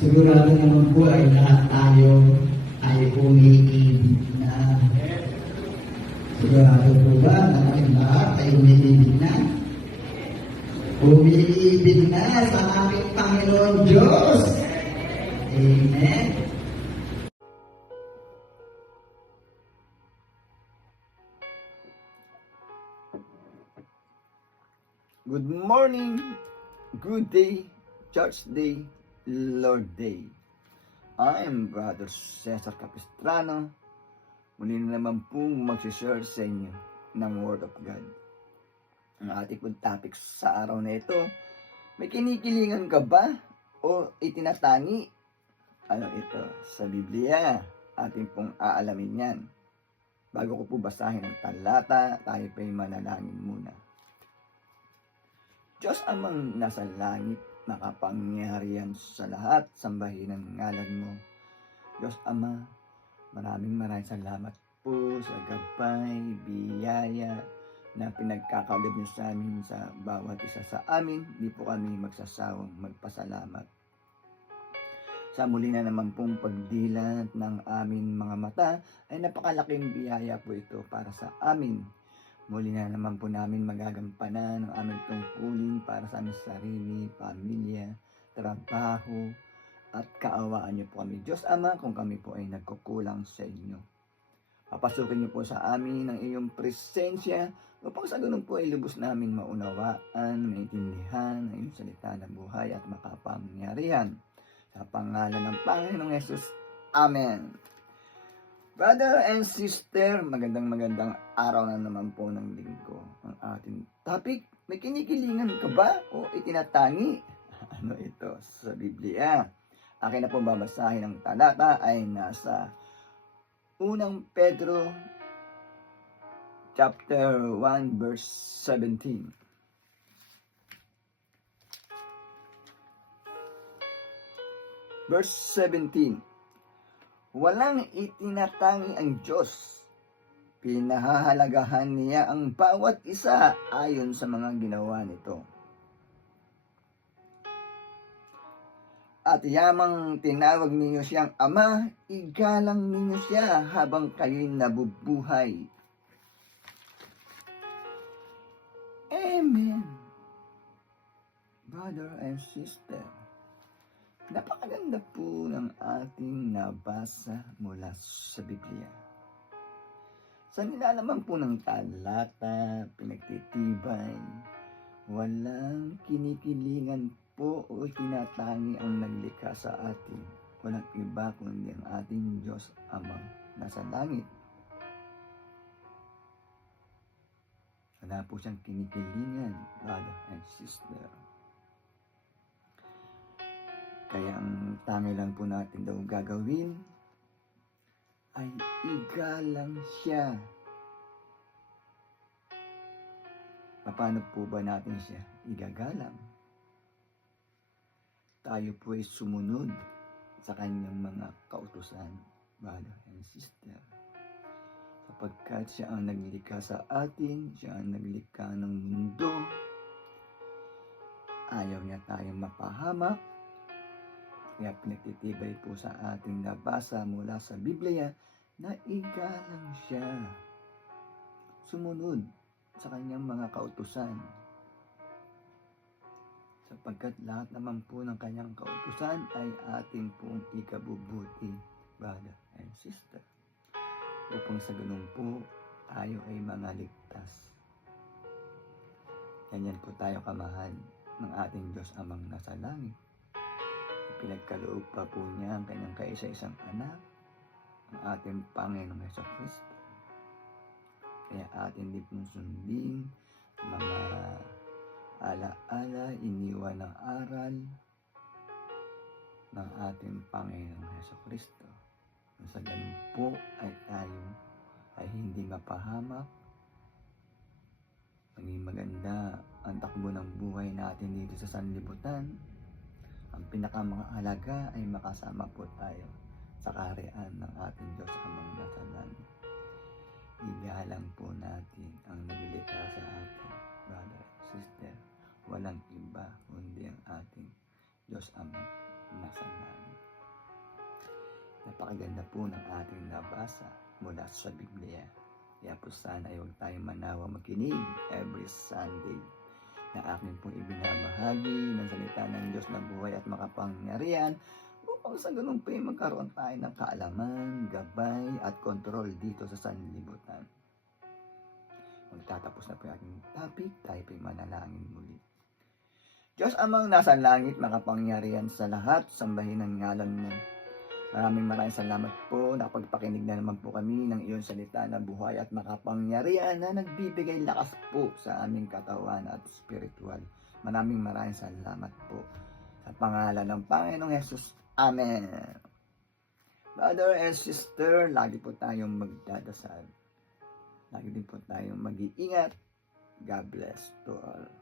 Sigurado naman po ay lahat tayo ay umiibig na. Sigurado po ba na kaming lahat ay umiibig na? Umiibig na sa aming Panginoon Diyos. Amen. Good morning, good day, church day, Lord day. I am Brother Cesar Capistrano. Muli na naman po mag-share sa inyo ng Word of God. Ang ating pong topic sa araw na ito, may kinikilingan ka ba o itinatangi? Ano ito? Sa Biblia, ating pong aalamin yan. Bago ko po basahin ang talata, tayo pa'y manalangin muna. Diyos amang nasa langit, makapangyarihan sa lahat, sambahin ang ngalan mo. Diyos Ama, maraming salamat po sa gabay, biyaya na pinagkakalob niyo sa amin sa bawat isa sa amin. Di po kami magsasawang magpasalamat. Sa muli na naman pong pagdilat ng aming mga mata, ay napakalaking biyaya po ito para sa amin. Muli na naman po namin magagampanan ang aming tungkulin para sa aming sarili, pamilya, trabaho, at kaawaan niyo po kami. Diyos Ama, kung kami po ay nagkukulang sa inyo. Papasukin niyo po sa amin ang iyong presensya upang sa ganun po ay lubos namin maunawaan, maintindihan ang iyong salita na buhay at makapangyarihan. Sa pangalan ng Panginoong Yesus. Amen. Brother and sister, magandang araw na naman po ng linggo. Ang ating topic, may kinikilingan ka ba o itinatangi? Ano ito sa Biblia? Akin na po babasahin ang talata ay nasa 1 Pedro chapter 1 verse 17. Verse 17. Walang itinatangi ang Diyos. Pinahahalagahan niya ang bawat isa ayon sa mga ginawa nito. At yamang tinawag ninyo siyang Ama, igalang ninyo siya habang kayo'y nabubuhay. Amen. Brother and sister, napakaganda po ng ating nabasa mula sa Biblia. Sa nilalaman po ng talata, pinagtitibay, walang kinikilingan po o tinatangi ang naglikha sa atin. Walang iba kundi ang ating Diyos Amang nasa langit. Wala po siyang kinikilingan, brother and sister. Kaya ang tangi lang po natin daw gagawin ay igalang siya. Paano po ba natin siya igagalang? Tayo po ay sumunod sa kanyang mga kautusan, brother and sister. Sapagkat siya ang naglikha sa atin, siya ang naglikha ng mundo. Ayaw niya tayong mapahamak. Kaya pinagtitibay po sa ating nabasa mula sa Biblia na igalang siya. Sumunod sa kanyang mga kautusan. Sapagkat lahat naman po ng kanyang kautusan ay ating pong ikabubuti, brother and sister. Upang sa ganun po, tayo ay mga ligtas. Ganyan po tayo kamahal ng ating Diyos Amang nasa langit. Pinagkaloob pa po niya ang kanyang kaisa-isang anak, ang ating Panginoong Jesucristo. Kaya atin din pong sundin mga alaala, iniwan ng aral ng ating Panginoong Jesucristo. Sa ganun po ay tayo ay hindi mapahamak, maging maganda ang takbo ng buhay natin dito sa sanlibutan. Ang pinakamahalaga ay makasama po tayo sa kaharian ng ating Diyos Amang nasa langit. Igalang po natin ang naglikha sa atin, brother, sister. Walang iba kundi ang ating Diyos Ama nasa langit. Napakaganda po ng ating nabasa mula sa Biblia. Kaya po sana ay huwag tayong manawa makinig every Sunday na aking pong ibinabahagi ng salita ng Diyos na buhay at makapangyarihan upang sa ganun po ay magkaroon tayo ng kaalaman, gabay at kontrol dito sa sanlibutan. Magtatapos na po yung ating topic, tayo po ay manalangin muli. Diyos amang nasa langit, makapangyarihan sa lahat, sambahin ang ngalan mo. Maraming salamat po. Nakapagpakinig na naman po kami ng iyong salita na buhay at makapangyarihan na nagbibigay lakas po sa aming katawan at spiritual. Maraming salamat po. Sa pangalan ng Panginoong Hesus. Amen. Brother and sister, lagi po tayong magdadasal. Lagi din po tayong mag-iingat. God bless to all.